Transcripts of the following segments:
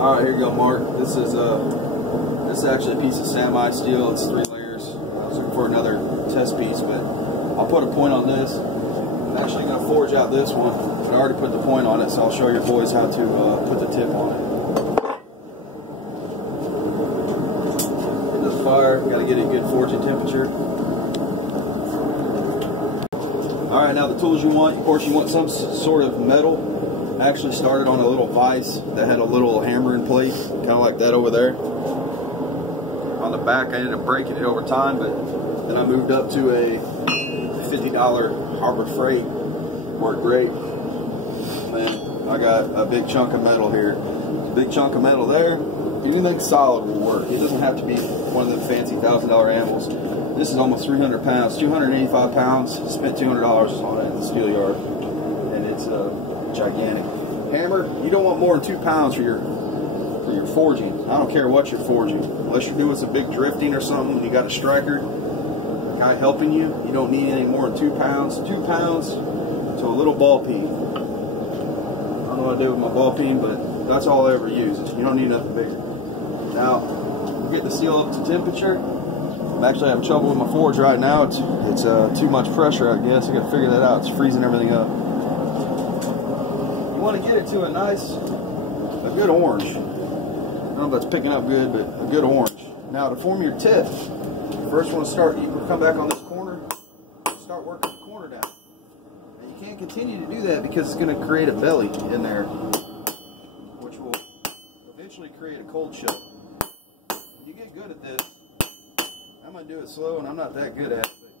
All right, here you go, Mark. This is actually a piece of sami steel. It's 3 layers. I was looking for another test piece, but I'll put a point on this. I'm actually going to forge out this one, but I already put the point on it, so I'll show your boys how to put the tip on it. Get this fire. Got to get a good forging temperature. All right, now the tools you want. Of course, you want some sort of metal. I actually started on a little vise that had a little hammer in place, kind of like that over there. On the back, I ended up breaking it over time, but then I moved up to a $50 Harbor Freight. Worked great. And then I got a big chunk of metal here. A big chunk of metal there. Anything solid will work. It doesn't have to be one of the fancy $1,000 animals. This is almost 300 pounds, 285 pounds. Spent $200 on it at the steel yard, and it's gigantic. Hammer, you don't want more than 2 pounds for your forging. I don't care what you're forging, unless you're doing some big drifting or something and you got a striker, a guy helping you. You don't need any more than 2 pounds. 2 pounds to a little ball peen. I don't know what I do with my ball peen, but that's all I ever use. You don't need nothing bigger. Now, we'll get the steel up to temperature. I'm actually having trouble with my forge right now. It's too much pressure, I guess. I got to figure that out. It's freezing everything up. You want to get it to a good orange. I don't know if that's picking up good, but a good orange. Now, to form your tip, first want to start. You come back on this corner, start working the corner down. And you can't continue to do that because it's going to create a belly in there, which will eventually create a cold shut. You get good at this. I'm going to do it slow, and I'm not that good at it, but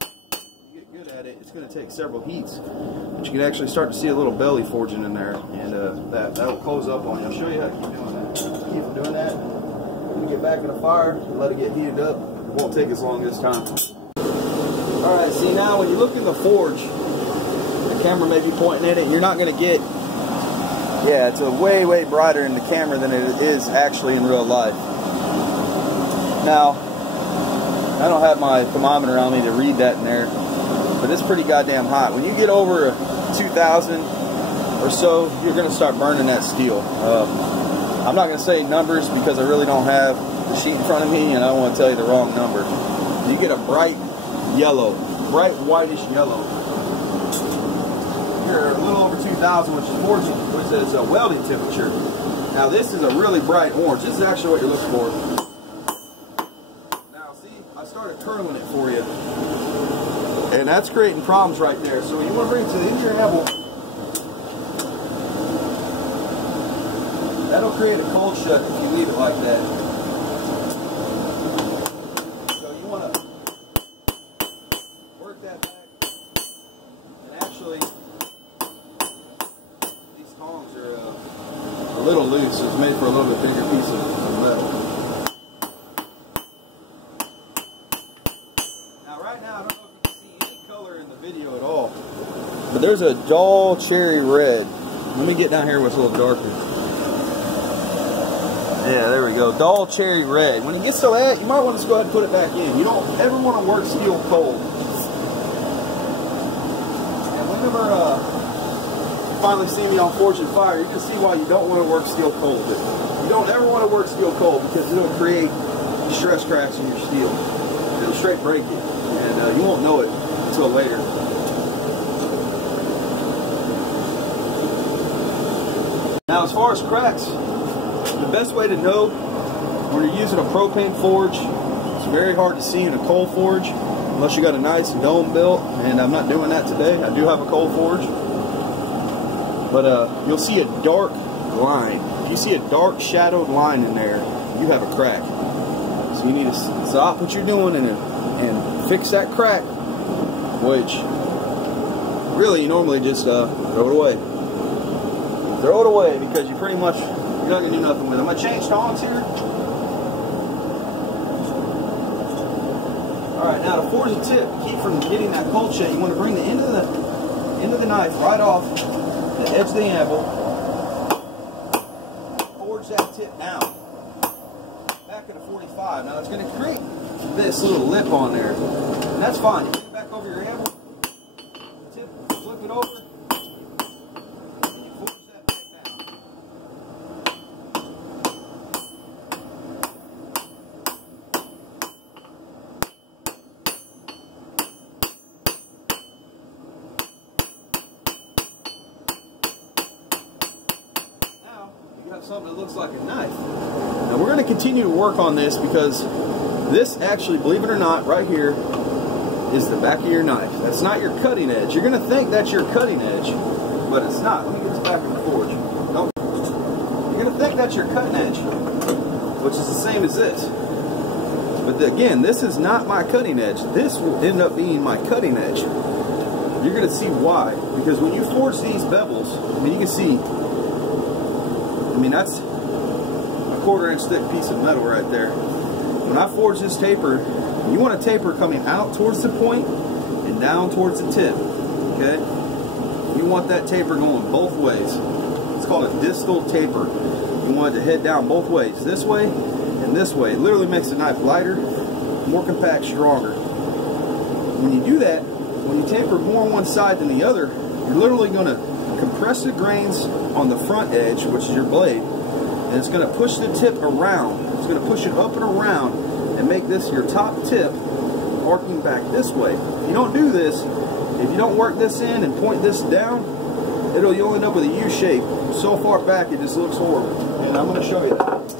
you get good at it, it's going to take several heats. But you can actually start to see a little belly forging in there, and that will close up on you. I'll show you how to keep doing that. Keep from doing that. I'm going to get back in the fire and let it get heated up. It won't take as long this time. Alright, see now when you look in the forge, the camera may be pointing at it, you're not going to get, yeah, it's a way, way brighter in the camera than it is actually in real life. Now, I don't have my thermometer on me to read that in there, but it's pretty goddamn hot. When you get over 2,000 or so, you're going to start burning that steel. I'm not going to say numbers because I really don't have the sheet in front of me, and I don't want to tell you the wrong number. You get a bright yellow, bright whitish yellow. You're a little over 2,000, which is forging, which is a welding temperature. Now this is a really bright orange. This is actually what you're looking for. I started curling it for you, and that's creating problems right there. So you want to bring it to the end of your anvil. That'll create a cold shut if you leave it like that. So you want to work that back, and actually these tongs are a little loose. It's made for a little bit bigger piece of metal. But there's a dull cherry red. Let me get down here where it's a little darker. Yeah, there we go. Dull cherry red. When it gets to that, you might want to just go ahead and put it back in. You don't ever want to work steel cold. And whenever you finally see me on Forging Fire, you can see why you don't want to work steel cold. You don't ever want to work steel cold because it'll create stress cracks in your steel. It'll straight break it. And you won't know it until later. Now, as far as cracks, the best way to know when you're using a propane forge, it's very hard to see in a coal forge unless you got a nice dome built, and I'm not doing that today. I do have a coal forge, but you'll see a dark line. If you see a dark shadowed line in there, you have a crack. So you need to stop what you're doing and fix that crack, which really you normally just throw it away. Throw it away because you're not going to do nothing with it. I'm going to change tongs here. Alright, now to forge the tip, keep from getting that cold shut, you want to bring the end of the knife right off the edge of the anvil. Forge that tip down. Back at a 45. Now it's going to create this little lip on there. And that's fine. You put it back over your anvil. Tip, flip it over. you have something that looks like a knife. Now we're going to continue to work on this because this actually, believe it or not, right here is the back of your knife. That's not your cutting edge. You're going to think that's your cutting edge, but it's not. Let me get this back in the forge. Nope. You're going to think that's your cutting edge, which is the same as this. But again, this is not my cutting edge. This will end up being my cutting edge. You're going to see why. Because when you forge these bevels, I mean, you can see, I mean, that's a 1/4 inch thick piece of metal right there. When I forge this taper, you want a taper coming out towards the point and down towards the tip. Okay? You want that taper going both ways. It's called a distal taper. You want it to head down both ways, this way and this way. It literally makes the knife lighter, more compact, stronger. When you do that, when you taper more on one side than the other, you're literally going to compress the grains on the front edge, which is your blade, and it's going to push the tip around. It's going to push it up and around and make this your top tip arcing back this way. If you don't do this, if you don't work this in and point this down, you'll end up with a U shape so far back it just looks horrible. And I'm going to show you that.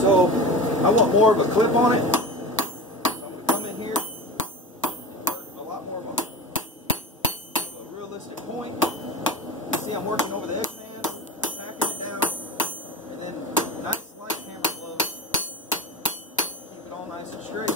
So I want more of a clip on it. So I'm going to come in here, work a lot more of a realistic point. You see I'm working over the edge band, backing it down, and then nice light hammer blows. Keep it all nice and straight.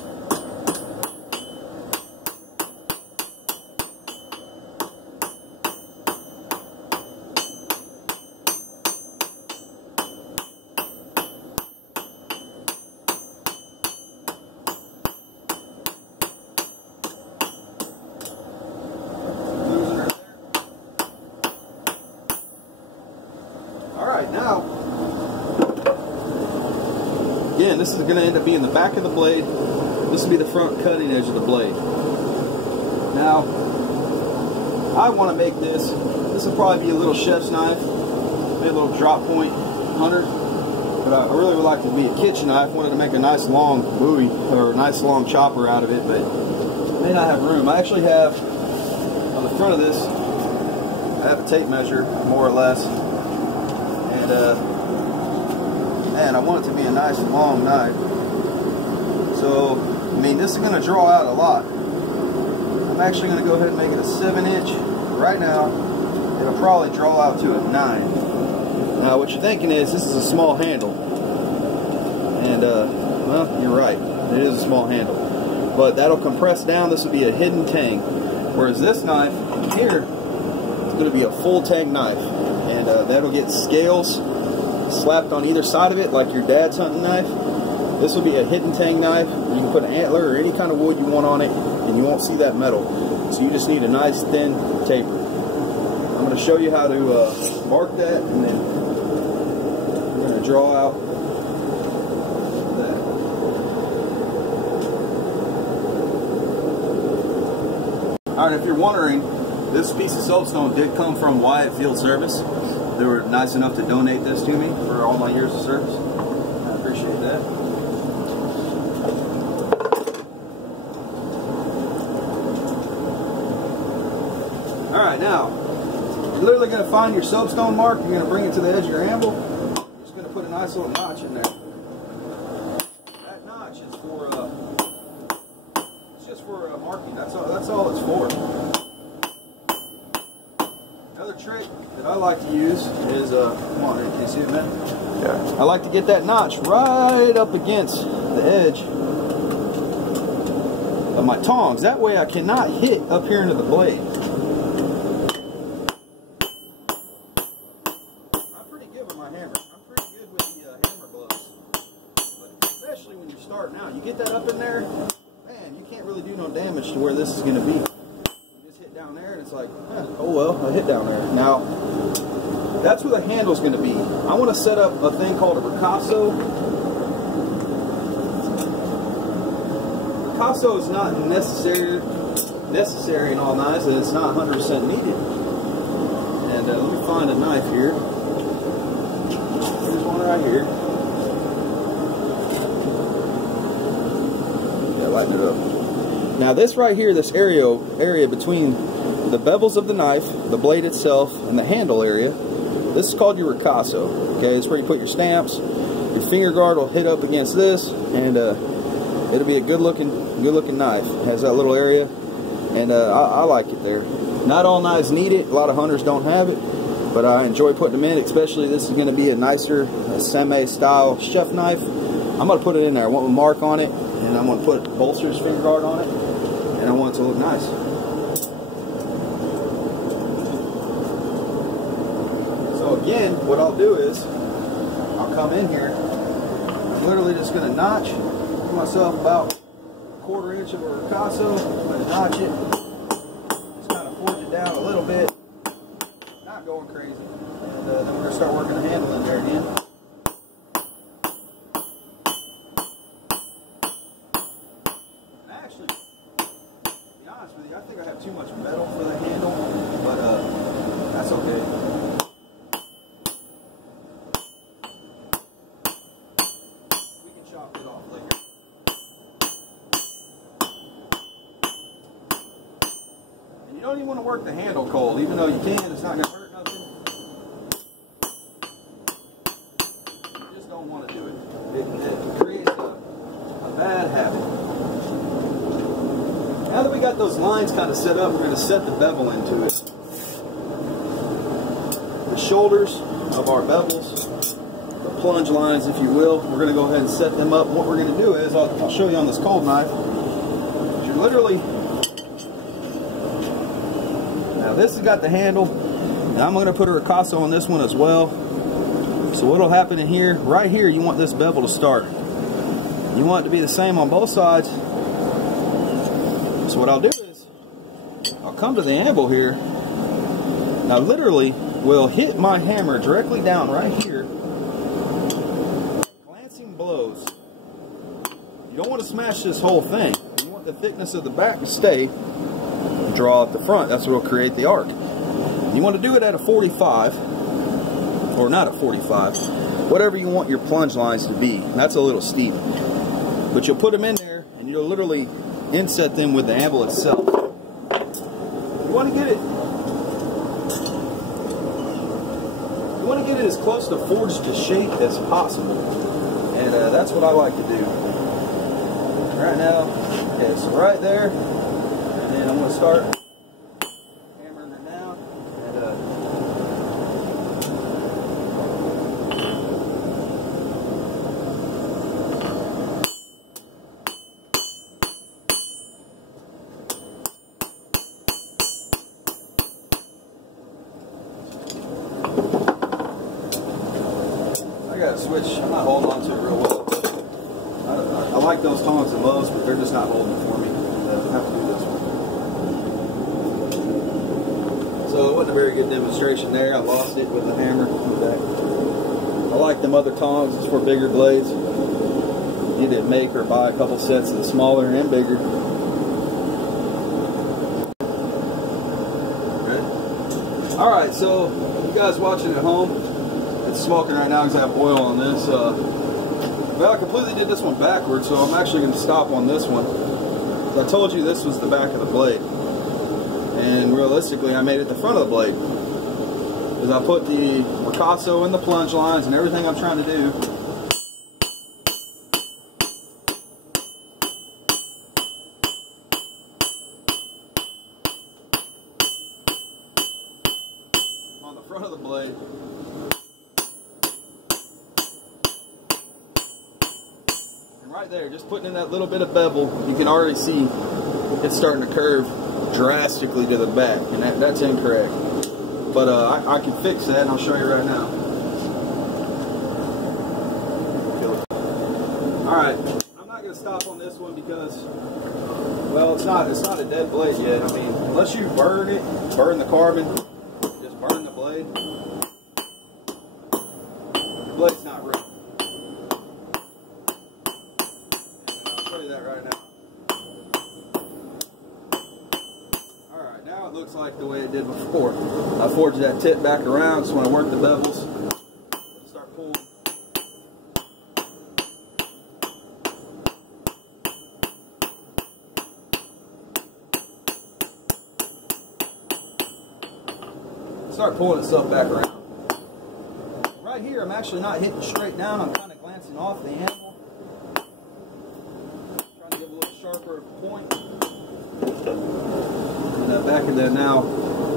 Alright, now, again, this is going to end up being the back of the blade. This will be the front cutting edge of the blade. Now, I want to make this will probably be a little chef's knife, maybe a little drop point hunter, but I really would like to be a kitchen knife. I wanted to make a nice long bowie, or a nice long chopper out of it, but I may not have room. I actually have, on the front of this, I have a tape measure, more or less. And I want it to be a nice long knife. So, I mean, this is going to draw out a lot. I'm actually going to go ahead and make it a 7-inch. Right now, it'll probably draw out to a 9. Now, what you're thinking is, this is a small handle. And, well, you're right. It is a small handle. But that'll compress down. This will be a hidden tang. Whereas this knife here is going to be a full tang knife. And that'll get scales slapped on either side of it like your dad's hunting knife. This will be a hidden tang knife. You can put an antler or any kind of wood you want on it and you won't see that metal. So you just need a nice thin taper. I'm going to show you how to mark that, and then we're going to draw out that. Alright, if you're wondering, this piece of soapstone did come from Wyatt Field Service. They were nice enough to donate this to me for all my years of service. I appreciate that. Alright, now, you're literally going to find your soapstone mark. You're going to bring it to the edge of your anvil. You're just going to put a nice little notch in there. That notch is for, it's just for marking. That's all it's for. Another trick that I like to use is, come on, can you see it, man? Yeah. I like to get that notch right up against the edge of my tongs. That way I cannot hit up here into the blade. I'm pretty good with my hammer. I'm pretty good with the hammer blows. But especially when you're starting out. You get that up in there, man, you can't really do no damage to where this is going to be. Down there, and it's like, oh well, I hit down there. Now, that's where the handle's going to be. I want to set up a thing called a ricasso. Ricasso is not necessary in all knives, and it's not 100% needed. And let me find a knife here. There's one right here. Yeah, lighten it up. Now this right here, this area between the bevels of the knife, the blade itself, and the handle area, this is called your ricasso. Okay, it's where you put your stamps. Your finger guard will hit up against this, and it'll be a good looking knife. It has that little area, and I like it there. Not all knives need it. A lot of hunters don't have it, but I enjoy putting them in. Especially this is going to be a nicer sami style chef knife. I'm going to put it in there. I want a mark on it, and I'm going to put bolster's finger guard on it, and I want it to look nice. So again, what I'll do is I'll come in here. I'm literally just going to notch, give myself about a 1/4 inch of a ricasso. I'm going to notch it, just kind of forge it down a little bit, not going crazy, and then we're going to start working the handle in there again. And actually, to be honest with you, I think I have too much metal for the handle, but that's okay. You don't even want to work the handle cold, even though you can, it's not going to hurt nothing. You just don't want to do it. It creates a bad habit. Now that we got those lines kind of set up, we're going to set the bevel into it. The shoulders of our bevels, the plunge lines if you will, we're going to go ahead and set them up. What we're going to do is, I'll show you on this cold knife, you're literally, now this has got the handle, and I'm going to put a ricasso on this one as well. So what will happen in here, right here, you want this bevel to start. You want it to be the same on both sides. So what I'll do is, I'll come to the anvil here. Now literally, will hit my hammer directly down right here. Glancing blows. You don't want to smash this whole thing. You want the thickness of the back to stay. Draw at the front. That's what will create the arc. You want to do it at a 45, or not a 45, whatever you want your plunge lines to be. That's a little steep. But you'll put them in there, and you'll literally inset them with the anvil itself. You want to get it as close to forged to shape as possible, and that's what I like to do. Right now, okay, so right there, and then I'm going to start hammering her down, and I got to switch. I'm not holding on to it real well. I like those tongs the most, but they're just not holding it for me. I have to do this one. So it wasn't a very good demonstration there. I lost it with the hammer. I like them other tongs. It's for bigger blades. You need to make or buy a couple sets of the smaller and bigger. Okay. All right, so you guys watching at home, it's smoking right now because I have oil on this. Well, I completely did this one backwards, so I'm actually going to stop on this one. I told you this was the back of the blade, and realistically I made it the front of the blade because I put the ricasso in the plunge lines and everything I'm trying to do. On the front of the blade. Right there, just putting in that little bit of bevel, you can already see it's starting to curve drastically to the back, and that's incorrect. But I can fix that, and I'll show you right now. Alright, I'm not going to stop on this one because, well, it's not a dead blade yet. I mean, unless you burn it, burn the carbon, just burn the blade, the blade's not ready. That right now. Alright, now it looks like the way it did before. I forged that tip back around just when I work the bevels. Start pulling. start pulling itself back around. Right here, I'm actually not hitting straight down. I'm kind of glancing off the animal. Trying to give a little sharper point. And back of that now,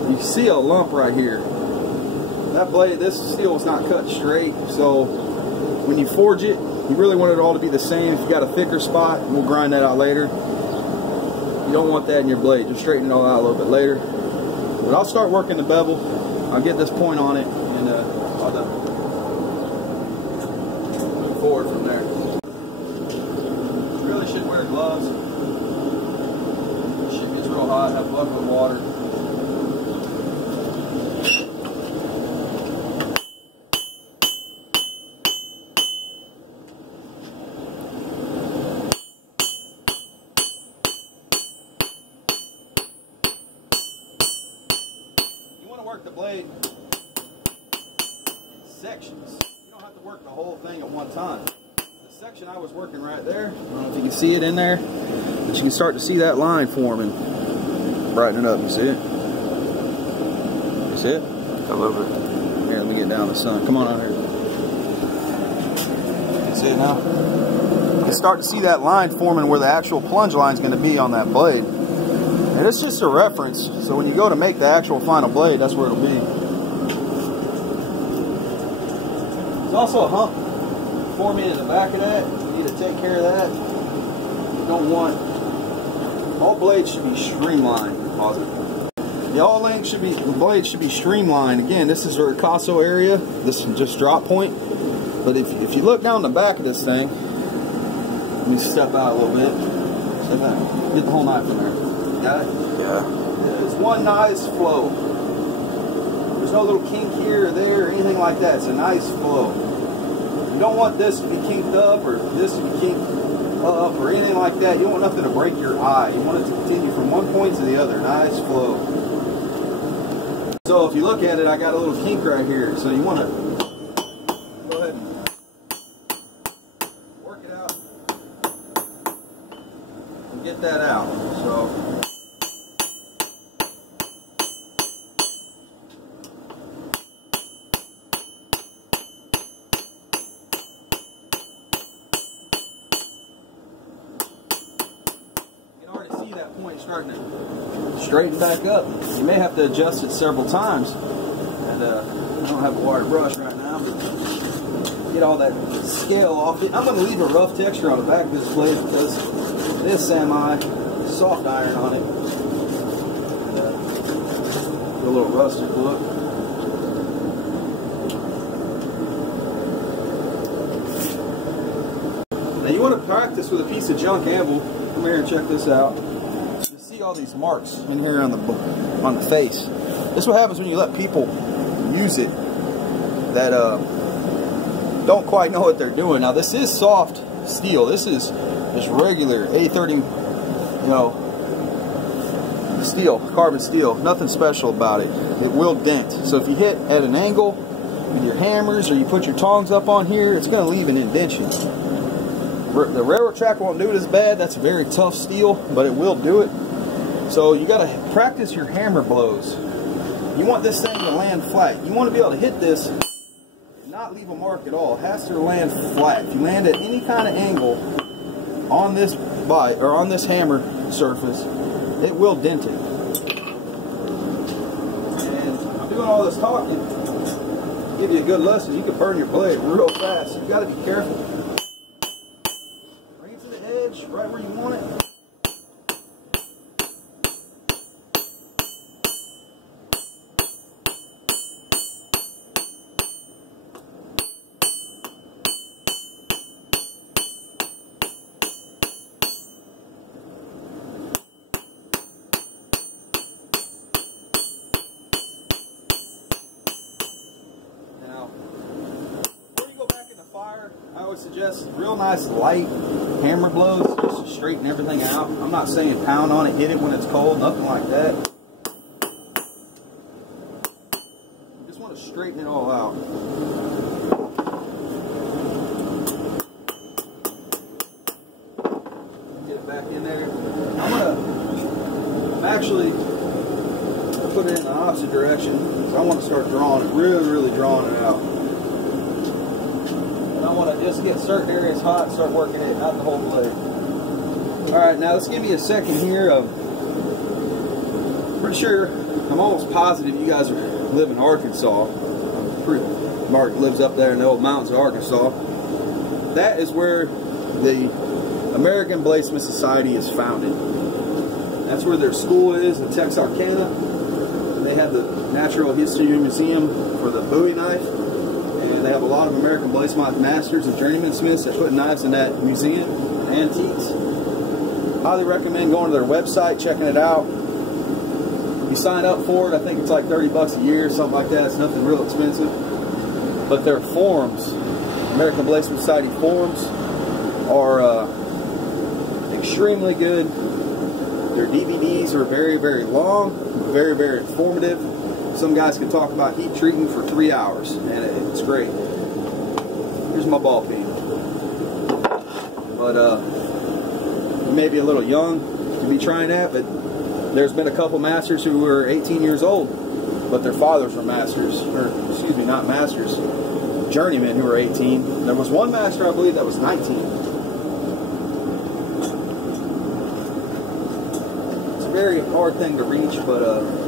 you see a lump right here. That blade, this steel is not cut straight, so when you forge it, you really want it all to be the same. If you got a thicker spot, we'll grind that out later. You don't want that in your blade. Just straighten it all out a little bit later. But I'll start working the bevel. I'll get this point on it, and I'll move forward from there. Really should wear gloves. Shit gets real hot. Have a bucket of water. Work the blade in sections. You don't have to work the whole thing at one time. The section I was working right there, I don't know if you can see it in there, but you can start to see that line forming. Brighten it up, you see it? You see it? A little bit. Here, let me get down in the sun. Come on out here. You see it now? You can start to see that line forming where the actual plunge line is going to be on that blade. And it's just a reference, so when you go to make the actual final blade, that's where it'll be. There's also a hump forming in the back of that. You need to take care of that. You don't want, all blades should be streamlined. Yeah, all blades should be streamlined. Again, this is your Casso area. This is just drop point. But if you look down the back of this thing, let me step out a little bit. Step out. Get the whole knife in there. Got it? Yeah. It's one nice flow. There's no little kink here or there or anything like that. It's a nice flow. You don't want this to be kinked up or this to be kinked up or anything like that. You don't want nothing to break your eye. You want it to continue from one point to the other. Nice flow. So if you look at it, I got a little kink right here. So you want to go ahead and work it out and get that out. So that point starting to straighten back up. You may have to adjust it several times. And I don't have a wire brush right now, but get all that scale off it. I'm going to leave a rough texture on the back of this blade because it is sami, soft iron on it. And, a little rusted look. Now you want to practice with a piece of junk anvil. Come here and check this out. All these marks in here on the face. This is what happens when you let people use it that don't quite know what they're doing. Now this is soft steel. This is just regular A30, steel, carbon steel. Nothing special about it. It will dent. So if you hit at an angle with your hammers or you put your tongs up on here, it's going to leave an indentation. The railroad track won't do it as bad. That's very tough steel, but it will do it. So you got to practice your hammer blows. You want this thing to land flat. You want to be able to hit this and not leave a mark at all. It has to land flat. If you land at any kind of angle on this bite or on this hammer surface, it will dent it. And I'm doing all this talking to give you a good lesson. You can burn your blade real fast. You got to be careful. Bring it to the edge, right where you want it. I would suggest real nice light hammer blows just to straighten everything out. I'm not saying pound on it, hit it when it's cold, nothing like that. You just want to straighten it all out. Get it back in there. I'm actually put it in the opposite direction. So I want to start drawing it, really drawing it out. And I want to just get certain areas hot and start working it, not the whole blade. Alright, now let's give me a second here. Pretty sure, I'm almost positive you guys live in Arkansas. Mark lives up there in the old mountains of Arkansas. That is where the American Bladesmith Society is founded. That's where their school is in Texarkana. They have the Natural History Museum for the Bowie knife. And they have a lot of American bladesmith masters and journeyman smiths that put knives in that museum, antiques. Highly recommend going to their website, checking it out. You sign up for it, I think it's like 30 bucks a year, something like that. It's nothing real expensive. But their forums, American Bladesmith Society forums, are extremely good. Their DVDs are very long, very informative. Some guys can talk about heat treating for 3 hours, and it's great. Here's my ball peen. But you may be a little young to be trying that, but there's been a couple masters who were 18 years old, but their fathers were masters, or excuse me, not masters, journeymen who were 18. There was one master, I believe, that was 19. It's a very hard thing to reach, but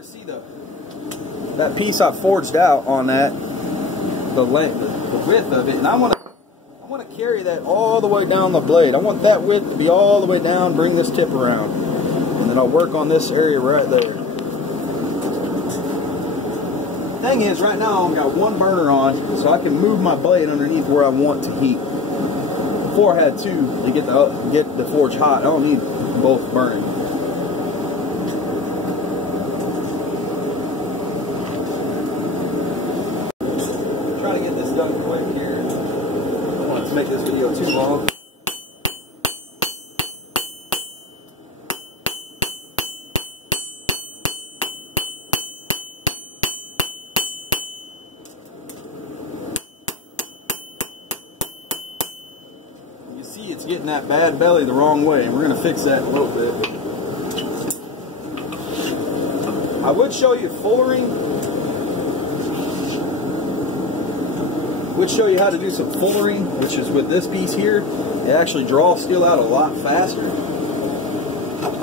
see that piece I forged out on that, the length, the width of it, and I want to carry that all the way down the blade. I want that width to be all the way down, bring this tip around, and then I'll work on this area right there. Thing is, right now I've got one burner on, so I can move my blade underneath where I want to heat. Before I had two to get the forge hot. I don't need both burning. Done quick here. I don't want to make this video too long. You see it's getting that bad belly the wrong way, and we're going to fix that in a little bit. I would show you fullering. Would show you how to do some fullering, which is with this piece here. It actually draws steel out a lot faster.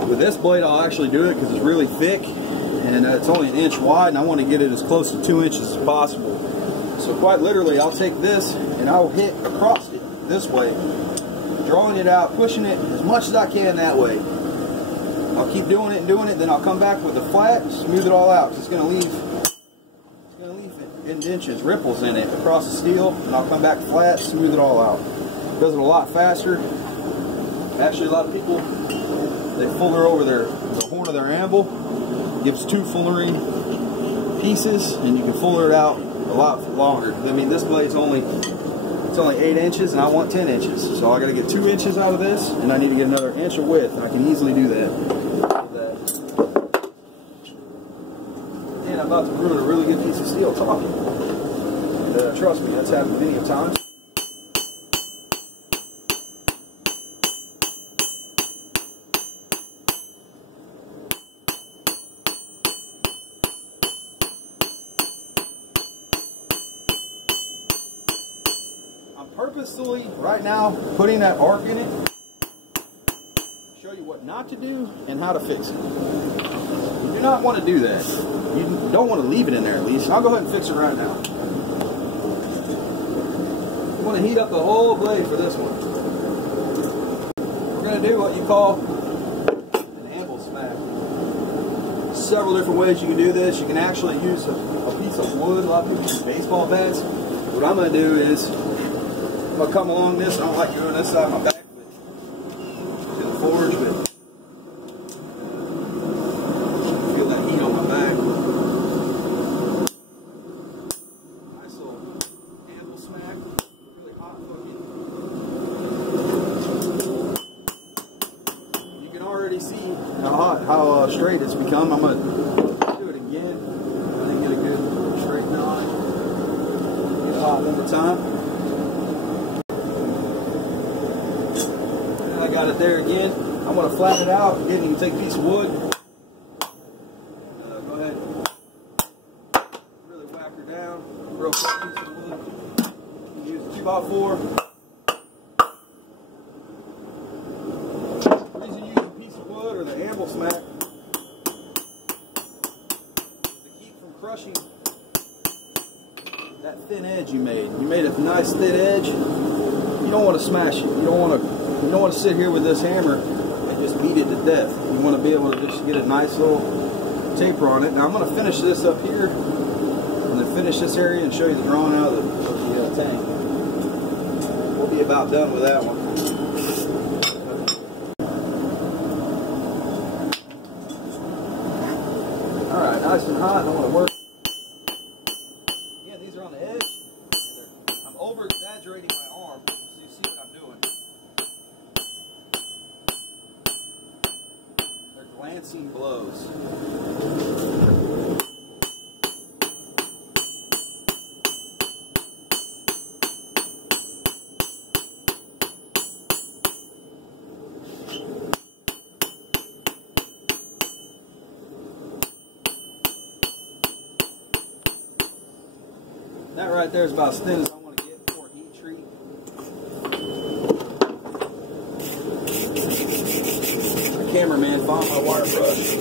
With this blade, I'll actually do it because it's really thick, and it's only 1 inch wide, and I want to get it as close to 2 inches as possible. So quite literally, I'll take this and I'll hit across it this way, drawing it out, pushing it as much as I can that way. I'll keep doing it and doing it, then I'll come back with a flat, smooth it all out. It's going to leave indentions, ripples in it across the steel, and I'll come back flat, smooth it all out. Does it a lot faster. Actually, a lot of people, they fuller over the horn of their anvil. Gives 2 fullering pieces, and you can fuller it out a lot longer. I mean, this blade's only 8 inches, and I want 10 inches. So I got to get 2 inches out of this, and I need to get another inch of width, and I can easily do that. And I'm about to ruin a really good piece of steel talking. And trust me, that's happened many times. I'm purposefully, right now, putting that arc in it. Show you what not to do and how to fix it. You do not want to do that. You don't want to leave it in there, at least. I'll go ahead and fix it right now. You want to heat up the whole blade for this one. We're going to do what you call an anvil smack. Several different ways you can do this. You can actually use a piece of wood. A lot of people use baseball bats. What I'm going to do is, I'm going to come along this. I don't like doing this side of my back to the forge, but feel that heat on my back. Nice little anvil smack. Really hot looking. how straight it's become. I'm going to do it again. I think get a good straight line. Get it hot one more time. And I got it there again. I'm going to flatten it out. Again, you can take a piece of wood. Go ahead. Really whack her down. Real flat piece of wood. Use a 2x4. The reason you use a piece of wood or the anvil smack is to keep from crushing that thin edge you made. You made a nice thin edge. You don't want to smash it. You don't want to sit here with this hammer and just beat it to death. You want to be able to just get a nice little taper on it. Now I'm going to finish this up here and then finish this area and show you the drawing out of the tank. We'll be about done with that one. Alright, nice and hot. I want to work. Yeah, these are on the edge. I'm over exaggerating my arm so you see what I'm doing. They're glancing blows. That right there is about as thin as I want to get for a heat treat. My cameraman found my wire brush.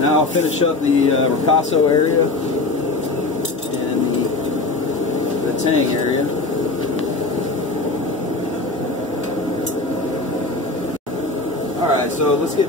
Now I'll finish up the ricasso area and the tang area. Alright, so let's get